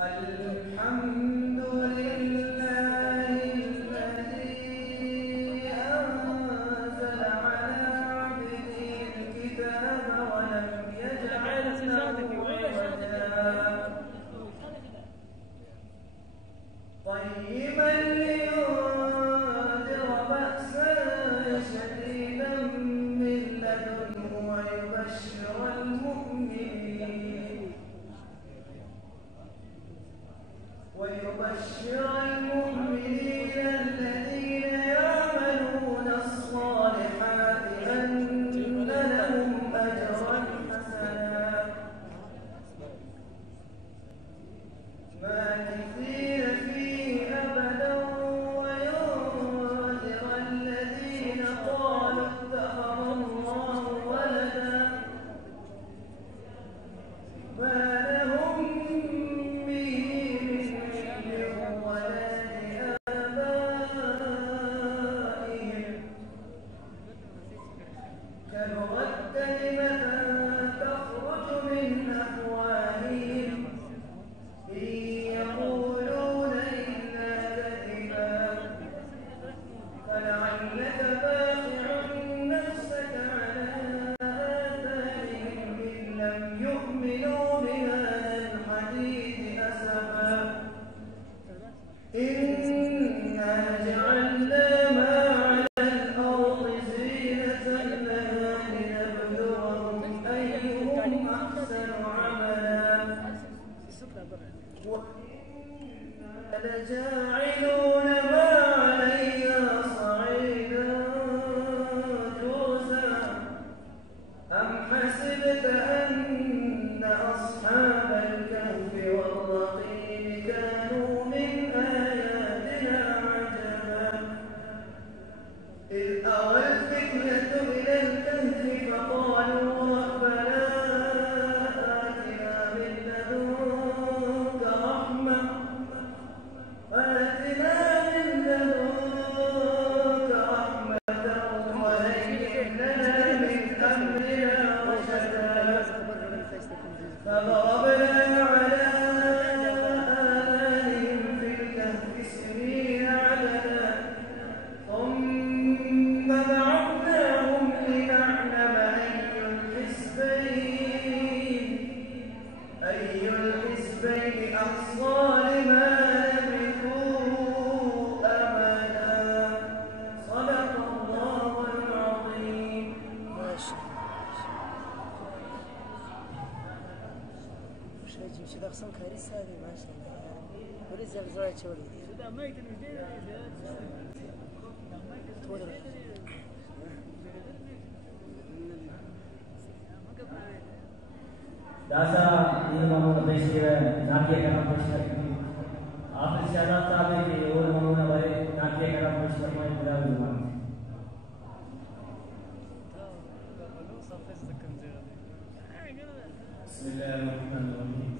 الحمد لله الذي أنزل على عبده الكتاب ولم يجعل له عوجا قيما لينذر بأسا شديدا من لدنه ويبشر المؤمنين الذين يعملون الصالحات أن لهم أجرا حسنا ماكثين فيه أبدا وينذر الذين قالوا اتخذ الله ولدا ما لهم به من علم ولا لآبائهم كبرت كلمة تخرج من أفواههم إن يقولون إلا كذبا فلعلك باخع نفسك على آثارهم إن لم يؤمنوا بهذا الحديث أسفا إنا جعلنا ما على الأرض زينة لها لنبلوهم أيهم أحسن عملا وإنا لجاعلون ما عليها صعيدا جرزا أم حسبت أن أصحاب الكهف والرقيم كانوا من آياتنا عجبا إذ أوى الفتية إلى الكهف فقالوا ربنا آتنا من لدنك رحمة وهيئ لنا من أمرنا رشدا فضربنا على آذانهم في الكهف سنين عددا ثم بعثناهم لنعلم أي الحزبين أحصى لما لبثوا أمدا صدق الله العظيم. شو دخسن كاري سادي ما شاء الله ولي زلزال تشولي دي ده ما يتنجد दासा निर्माणों का पेशे नाट्य कला पेशे आप ज़्यादा ताबे के और मनोना वाले नाट्य कला पेशे में बुला बुला بسم الله الرحمن الرحيم